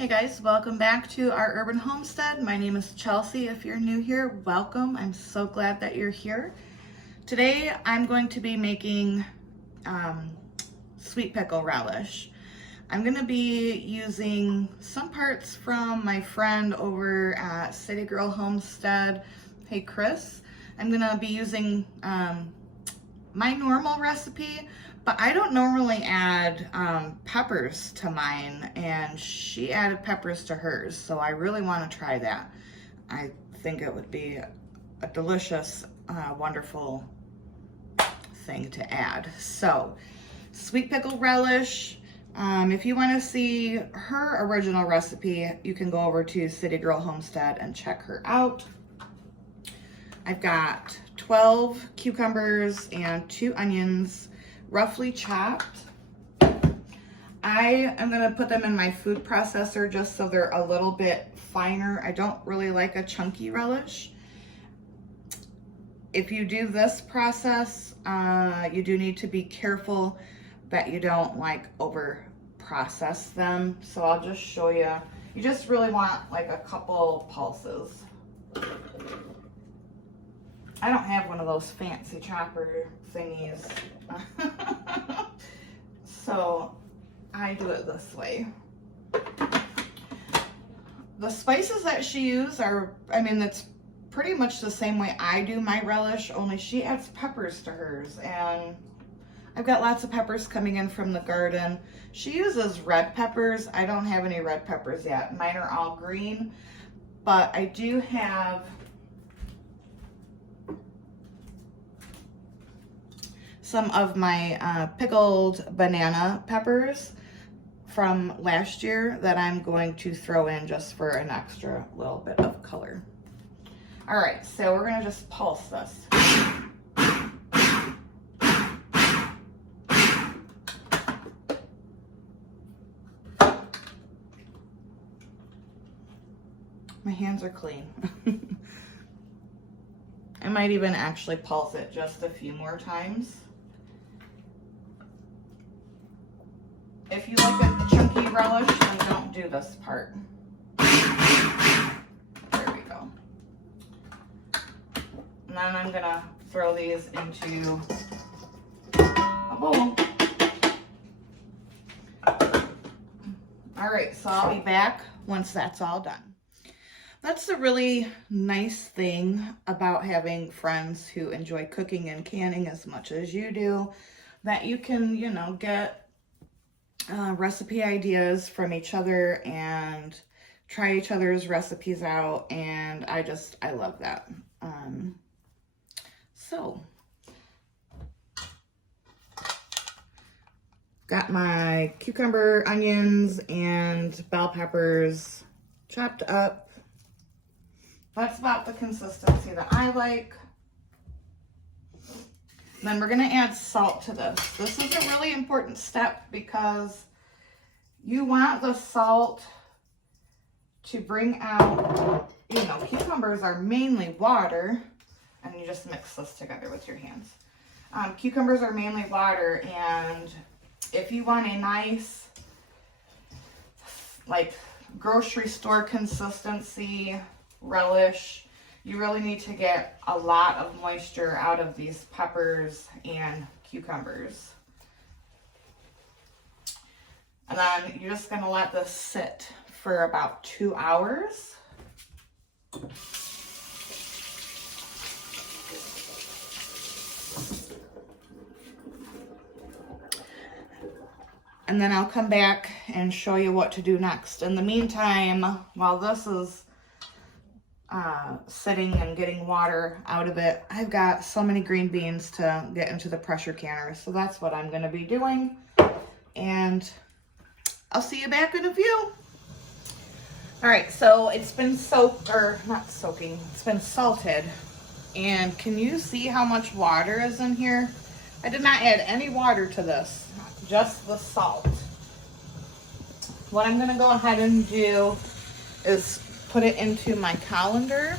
Hey guys, welcome back to our urban homestead. My name is Chelsea. If you're new here, welcome. I'm so glad that you're here. Today I'm going to be making sweet pickle relish. I'm going to be using some parts from my friend over at City Girl Homestead. Hey Chris. I'm going to be using my normal recipe, but I don't normally add peppers to mine, and she added peppers to hers, so I really want to try that. I think it would be a delicious, wonderful thing to add. So, sweet pickle relish. If you want to see her original recipe, you can go over to City Girl Homestead and check her out. I've got 12 cucumbers and 2 onions, roughly chopped. I am going to put them in my food processor just so they're a little bit finer. I don't really like a chunky relish. If you do this process, you do need to be careful that you don't like over process them. So I'll just show you. You just really want like a couple pulses. I don't have one of those fancy chopper thingies. So I do it this way. The spices that she uses are, that's pretty much the same way I do my relish, only she adds peppers to hers. And I've got lots of peppers coming in from the garden. She uses red peppers. I don't have any red peppers yet. Mine are all green, but I do have some of my pickled banana peppers from last year that I'm going to throw in just for an extra little bit of color. All right, so we're gonna just pulse this. My hands are clean. I might even actually pulse it just a few more times. If you like a chunky relish, then don't do this part. There we go. And then I'm gonna throw these into a bowl. All right, so I'll be back once that's all done. That's the really nice thing about having friends who enjoy cooking and canning as much as you do, that you can, get recipe ideas from each other and try each other's recipes out, and I love that. So got my cucumber, onions, and bell peppers chopped up. That's about the consistency that I like. Then we're going to add salt to this. This is a really important step because you want the salt to bring out, cucumbers are mainly water, and you just mix this together with your hands. Cucumbers are mainly water, and if you want a nice, like, grocery store consistency relish, you really need to get a lot of moisture out of these peppers and cucumbers. And then you're just going to let this sit for about 2 hours. And then I'll come back and show you what to do next. In the meantime, while this is sitting and getting water out of it, I've got so many green beans to get into the pressure canner. So that's what I'm going to be doing. And I'll see you back in a few. All right, so it's been it's been salted. And can you see how much water is in here? I did not add any water to this, just the salt. What I'm going to go ahead and do is put it into my colander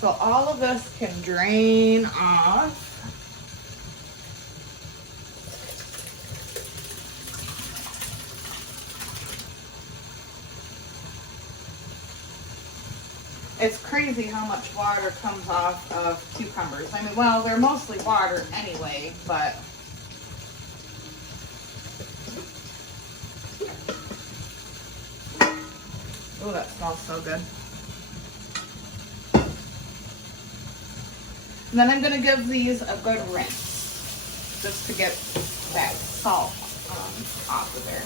so all of this can drain off. It's crazy how much water comes off of cucumbers. I mean, well, they're mostly water anyway, but oh, that smells so good. And then I'm going to give these a good rinse just to get that salt off of there.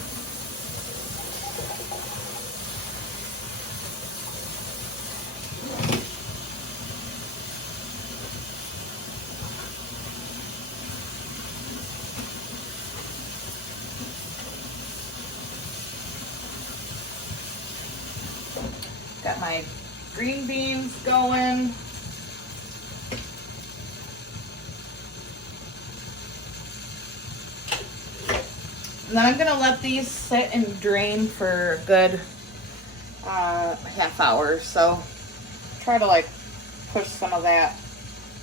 Got my green beans going. And then I'm gonna let these sit and drain for a good half hour. So try to like push some of that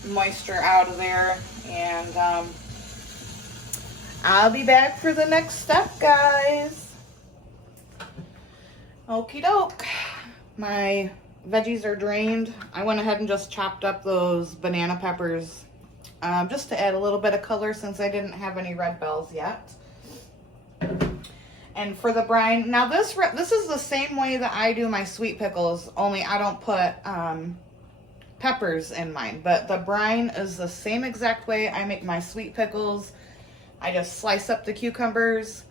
moisture out of there. And I'll be back for the next step, guys. Okie doke. My veggies are drained. I went ahead and just chopped up those banana peppers just to add a little bit of color since I didn't have any red bells yet. And for the brine, now this is the same way that I do my sweet pickles, only I don't put peppers in mine. But the brine is the same exact way I make my sweet pickles. I just slice up the cucumbers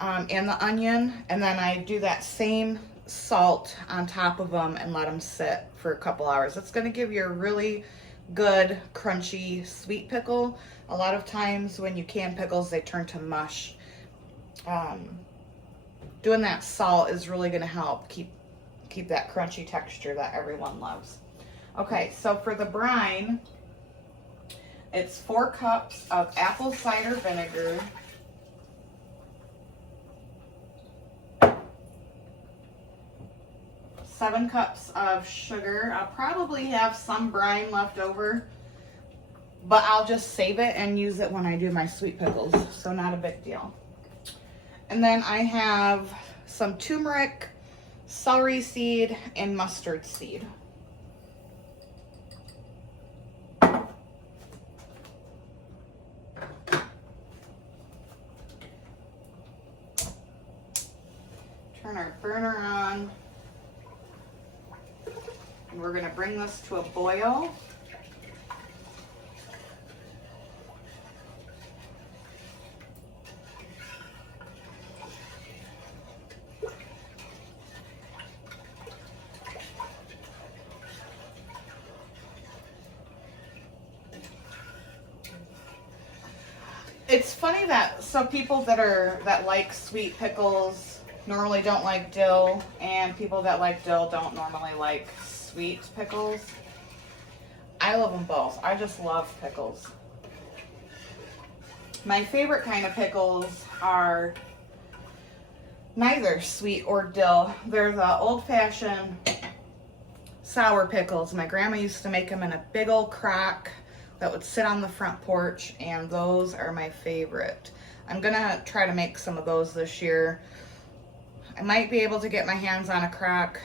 and the onion, and then I do that same salt on top of them and let them sit for a couple hours. It's going to give you a really good crunchy sweet pickle. A lot of times when you can pickles, they turn to mush. Doing that salt is really going to help keep that crunchy texture that everyone loves. Okay, so for the brine, it's 4 cups of apple cider vinegar, 7 cups of sugar. I'll probably have some brine left over, but I'll just save it and use it when I do my sweet pickles, so not a big deal. And then I have some turmeric, celery seed, and mustard seed. Turn our burner on. And we're going to bring this to a boil. It's funny that some people that like sweet pickles normally don't like dill, and people that like dill don't normally like sweet pickles. I love them both. I just love pickles. My favorite kind of pickles are neither sweet or dill. They're the old-fashioned sour pickles. My grandma used to make them in a big old crock that would sit on the front porch, and those are my favorite. I'm gonna try to make some of those this year. I might be able to get my hands on a crock.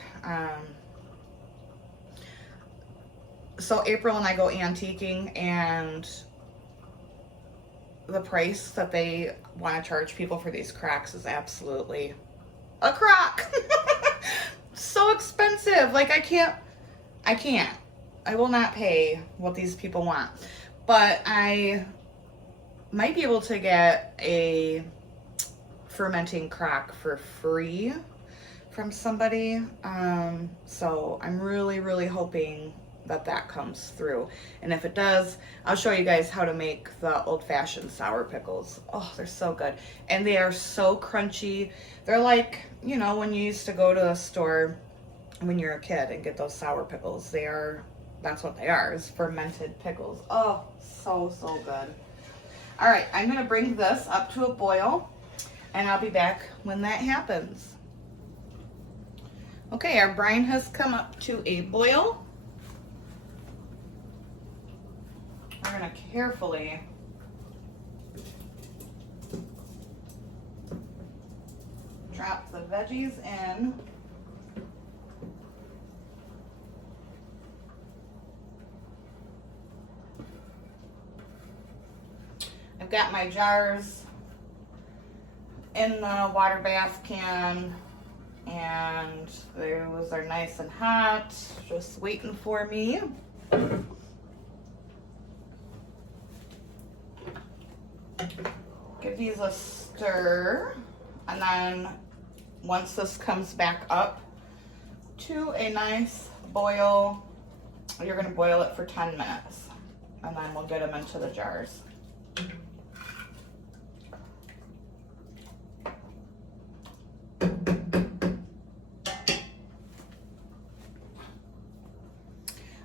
So April and I go antiquing, and the price that they want to charge people for these crocks is absolutely a crock. So expensive. Like I can't. I will not pay what these people want. But I might be able to get a fermenting crock for free from somebody. So I'm really, really hoping that comes through. And if it does, I'll show you guys how to make the old-fashioned sour pickles. Oh, they're so good. And they are so crunchy. They're like, you know, when you used to go to the store when you're a kid and get those sour pickles. That's what they are, is fermented pickles. Oh, so good. All right, I'm gonna bring this up to a boil, and I'll be back when that happens. Okay, our brine has come up to a boil. We're gonna carefully drop the veggies in. I've got my jars in the water bath can, and those are nice and hot, just waiting for me. Give these a stir, and then once this comes back up to a nice boil, you're going to boil it for 10 minutes, and then we'll get them into the jars.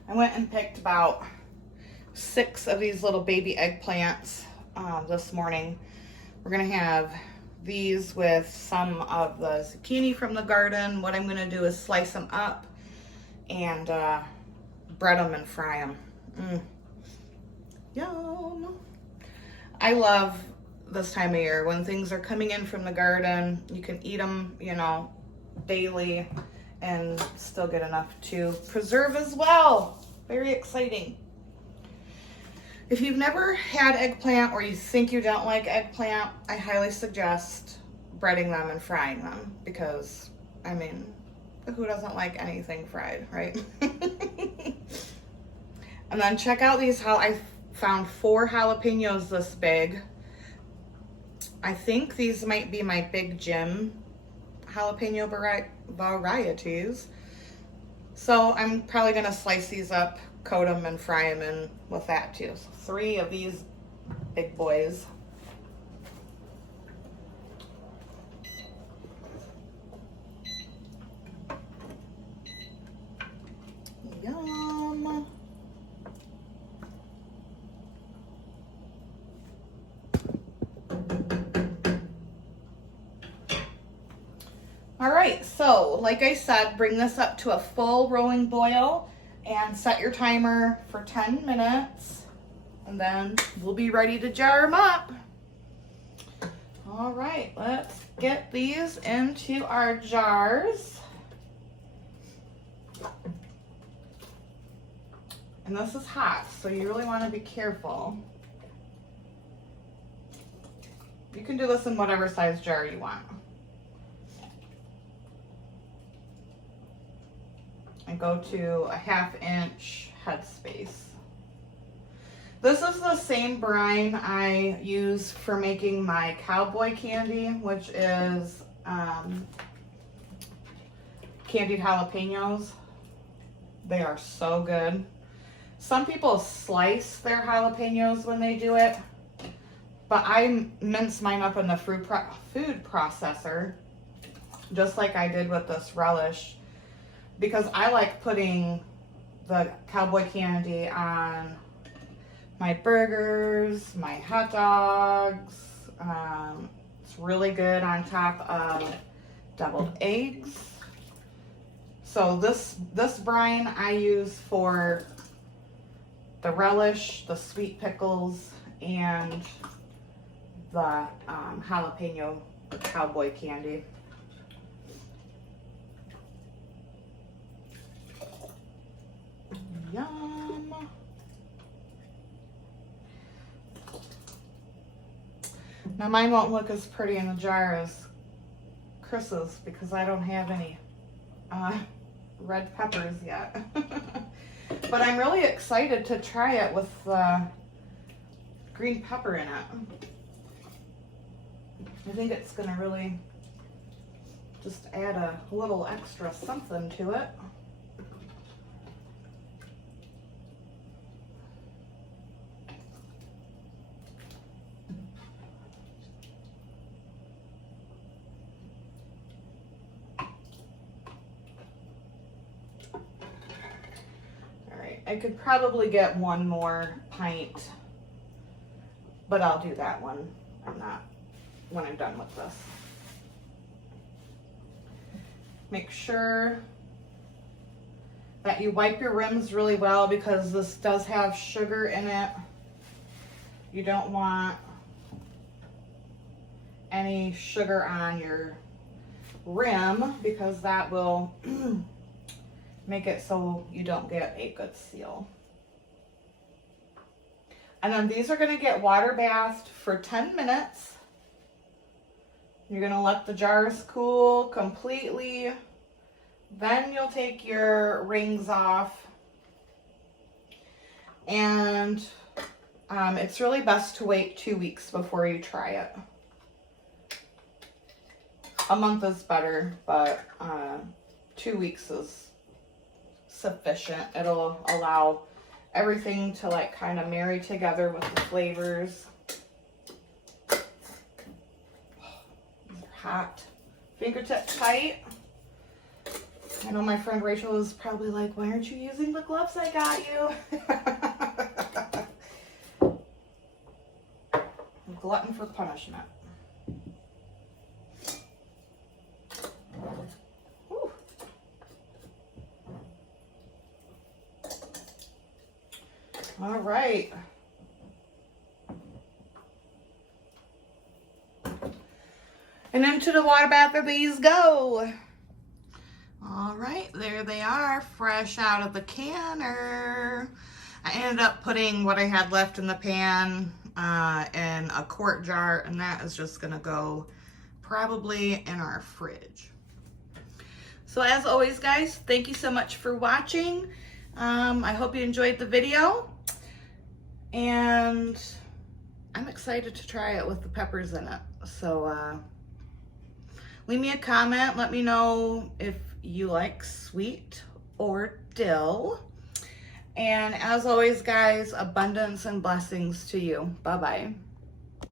I went and picked about 6 of these little baby eggplants this morning. We're gonna have these with some of the zucchini from the garden. What I'm gonna do is slice them up and bread them and fry them. Yum. I love this time of year when things are coming in from the garden. You can eat them, you know, daily and still get enough to preserve as well. Very exciting. If you've never had eggplant or you think you don't like eggplant, I highly suggest breading them and frying them because, I mean, who doesn't like anything fried, right? And then check out these, how I found 4 jalapenos this big. I think these might be my Big Jim jalapeno varieties. So I'm probably gonna slice these up, coat them, and fry them in with that too. So 3 of these big boys. Yum. All right, so like I said, bring this up to a full rolling boil and set your timer for 10 minutes, and then we'll be ready to jar them up. All right, let's get these into our jars. And this is hot, so you really want to be careful. You can do this in whatever size jar you want. And go to a 1/2 inch headspace. This is the same brine I use for making my cowboy candy, which is candied jalapenos. They are so good. Some people slice their jalapenos when they do it, but I mince mine up in the food processor, just like I did with this Relish, because I like putting the cowboy candy on my burgers, my hot dogs. It's really good on top of deviled eggs. So this brine I use for the Relish, the sweet pickles, and the jalapeno cowboy candy. Yum. Now mine won't look as pretty in the jar as Chris's because I don't have any red peppers yet. But I'm really excited to try it with green pepper in it. I think it's gonna really just add a little extra something to it. I could probably get 1 more pint, but I'll do that one when I'm done with this. Make sure that you wipe your rims really well because this does have sugar in it. You don't want any sugar on your rim because that will make it so you don't get a good seal. And then these are gonna get water bathed for 10 minutes. You're gonna let the jars cool completely. Then you'll take your rings off. And it's really best to wait 2 weeks before you try it. A month is better, but 2 weeks is sufficient. It'll allow everything to like kind of marry together with the flavors. These are hot. Fingertip tight. I know my friend Rachel is probably like, why aren't you using the gloves I got you? I'm glutton for punishment. Whew. All right. And into the water bath of these go. All right, there they are, fresh out of the canner. I ended up putting what I had left in the pan in a quart jar, and that is just gonna go probably in our fridge. So as always, guys, thank you so much for watching. I hope you enjoyed the video, and I'm excited to try it with the peppers in it. So leave me a comment, let me know if you like sweet or dill. And as always, guys, abundance and blessings to you. Bye-bye.